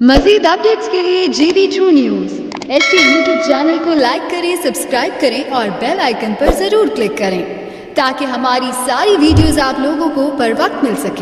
मज़ीद अपडेट्स के लिए जीवी true news HD YouTube channel को लाइक करें, सब्सक्राइब करें और बेल आइकन पर ज़रूर क्लिक करें ताकि हमारी सारी वीडियोस आप लोगों को बर वक्त मिल सके।